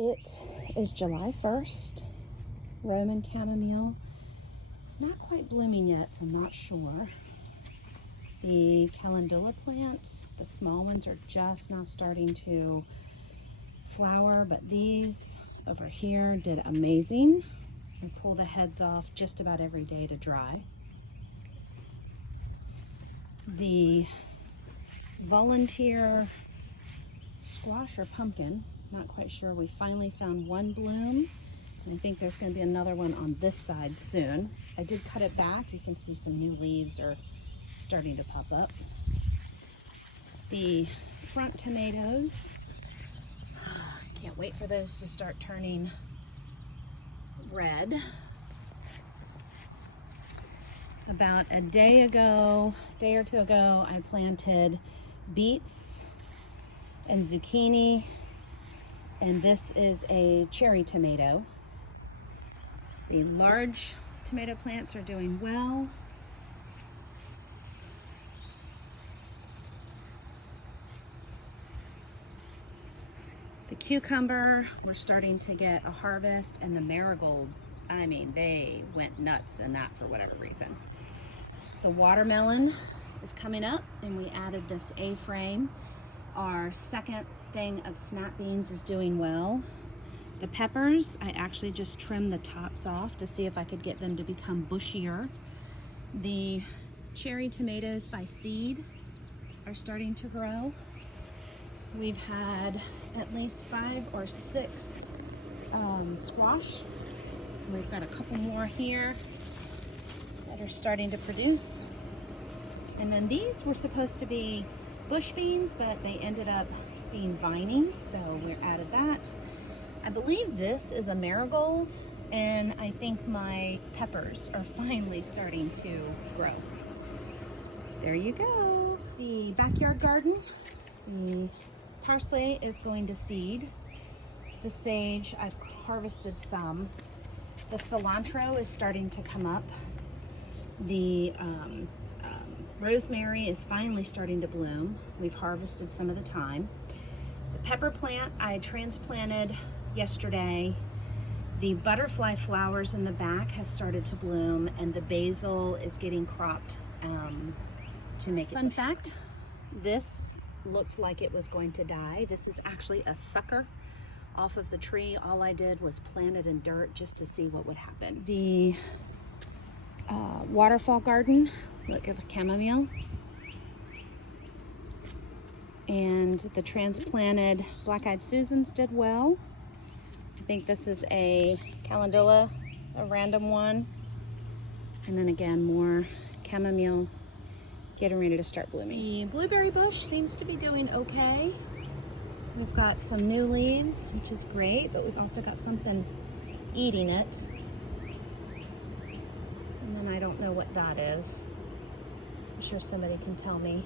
It is July 1st, Roman chamomile. It's not quite blooming yet, so I'm not sure. The calendula plants, the small ones are just now starting to flower, but these over here did amazing. I pull the heads off just about every day to dry. The volunteer squash or pumpkin, not quite sure. We finally found one bloom, and I think there's going to be another one on this side soon. I did cut it back. You can see some new leaves are starting to pop up. The front tomatoes, can't wait for those to start turning red. About a day or two ago, I planted beets and zucchini, and this is a cherry tomato. The large tomato plants are doing well. The cucumber, we're starting to get a harvest, and the marigolds, I mean, they went nuts in that for whatever reason. The watermelon is coming up, and we added this A-frame. Our second thing of snap beans is doing well. The peppers, I actually just trimmed the tops off to see if I could get them to become bushier. The cherry tomatoes by seed are starting to grow. We've had at least 5 or 6 squash. We've got a couple more here that are starting to produce. And then these were supposed to be bush beans, but they ended up being vining, so we added that. I believe this is a marigold, and I think my peppers are finally starting to grow. There you go. The backyard garden, the parsley is going to seed. The sage, I've harvested some. The cilantro is starting to come up. The rosemary is finally starting to bloom. We've harvested some of the thyme. The pepper plant I transplanted yesterday. The butterfly flowers in the back have started to bloom, and the basil is getting cropped to make it. Fun fact, this looked like it was going to die. This is actually a sucker off of the tree. All I did was plant it in dirt just to see what would happen. The waterfall garden, look at the chamomile. And the transplanted black-eyed Susans did well. I think this is a calendula, a random one. And then again, more chamomile getting ready to start blooming. The blueberry bush seems to be doing okay. We've got some new leaves, which is great, but we've also got something eating it. And then I don't know what that is. I'm sure somebody can tell me.